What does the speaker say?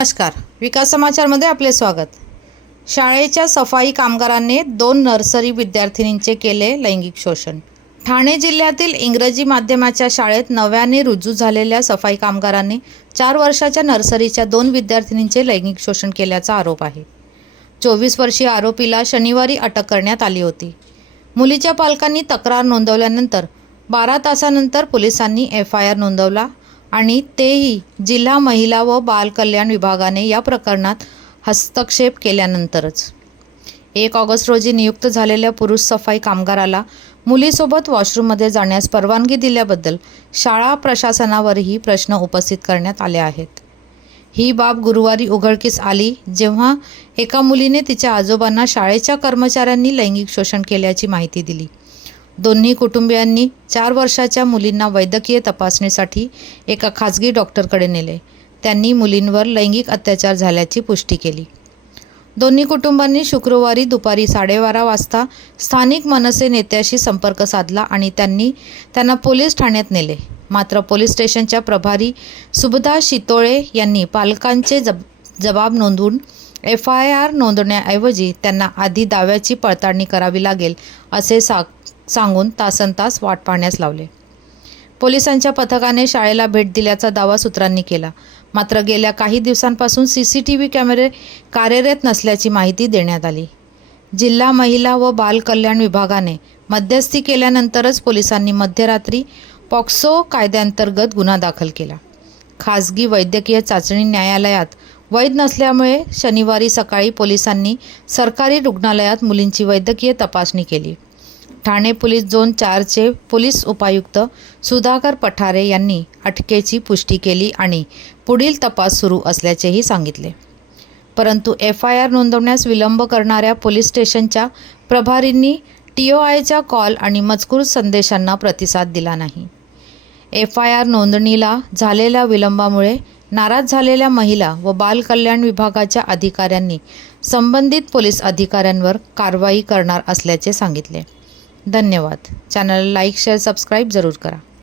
नमस्कार, विकास समाचारमध्ये आपले स्वागत। शाळेच्या सफाई कामगारांनी 2 नर्सरी विद्यार्थिनींचे केले लैंगिक शोषण। ठाणे जिल्ह्यातील इंग्रजी माध्यमाच्या शाळेत नव्याने रुजू झालेल्या सफाई कामगारांनी 4 वर्षाच्या नर्सरीच्या 2 विद्यार्थिनींचे लैंगिक शोषण केल्याचा आरोप आहे। 24 वर्षीय आरोपीला शनिवारी अटक करण्यात आली होती। मुलीच्या पालकांनी तक्रार नोंदवल्यानंतर 12 तासांनंतर पोलिसांनी FIR नोंदवला आणि तेही जिल्हा महिला व बाल कल्याण विभागाने या प्रकरणात हस्तक्षेप केल्यानंतरच। 1 ऑगस्ट रोजी नियुक्त झालेल्या पुरुष सफाई कामगाराला मुलीसोबत वॉशरूममध्ये जाण्यास परवानगी दिल्याबद्दल शाळा प्रशासनावरही प्रश्न उपस्थित करण्यात आले आहेत। ही बाब गुरुवारी उघडकीस आली जेव्हा एका मुलीने तिच्या आजोबांना शाळेच्या कर्मचाऱ्यांनी लैंगिक शोषण केल्याची माहिती दिली। दोन्ही कुटुंबियांनी 4 वर्षाच्या मुलींना वैद्यकीय तपासणीसाठी एका खाजगी डॉक्टरकडे नेले। त्यांनी मुलींवर लैंगिक अत्याचार झाल्याची पुष्टी केली। दोन्ही कुटुंबांनी शुक्रवारी दुपारी 12:30 वाजता स्थानिक मनसे नेत्याशी संपर्क साधला आणि त्यांना पोलीस ठाण्यात नेले। मात्र पोलीस स्टेशनच्या प्रभारी सुभदा शितोळे यांनी पालकांचे जबाब नोंदवून FIR नोंदवण्याऐवजी त्यांना आधी दाव्याची पडताळणी करावी लागेल असे सांगून तासनतास वाट पाहण्यास लावले। पोलिसांच्या पथकाने शाळेला भेट दिल्याचा दावा सूत्रांनी केला। मात्र गेल्या काही दिवसांपासून CCTV कॅमेरे कार्यरत नसल्याची माहिती देण्यात आली। जिल्हा महिला व बाल कल्याण विभागाने मध्यस्थी केल्यानंतरच पोलिसांनी मध्यरात्री पॉक्सो कायद्याअंतर्गत गुन्हा दाखल केला। खाजगी वैद्यकीय चाचणी न्यायालयात वैध नसल्यामुळे शनिवारी सकाळी पोलिसांनी सरकारी रुग्णालयात मुलींची वैद्यकीय तपासणी केली। ठाणे पोलीस झोन 4चे पोलीस उपायुक्त सुधाकर पठारे यांनी अटकेची पुष्टी केली आणि पुढील तपास सुरू असल्याचेही सांगितले। परंतु FIR नोंदवण्यास विलंब करणाऱ्या पोलीस स्टेशनच्या प्रभारींनी TOIच्या कॉल आणि मजकूर संदेशांना प्रतिसाद दिला नाही। FIR नोंदणीला झालेल्या विलंबामुळे नाराज झालेल्या महिला व बाल कल्याण विभागाच्या अधिकाऱ्यांनी संबंधित पोलीस अधिकाऱ्यांवर कारवाई करणार असल्याचे सांगितले। धन्यवाद। चॅनलला लाईक, शेअर, सबस्क्राईब जरूर करा।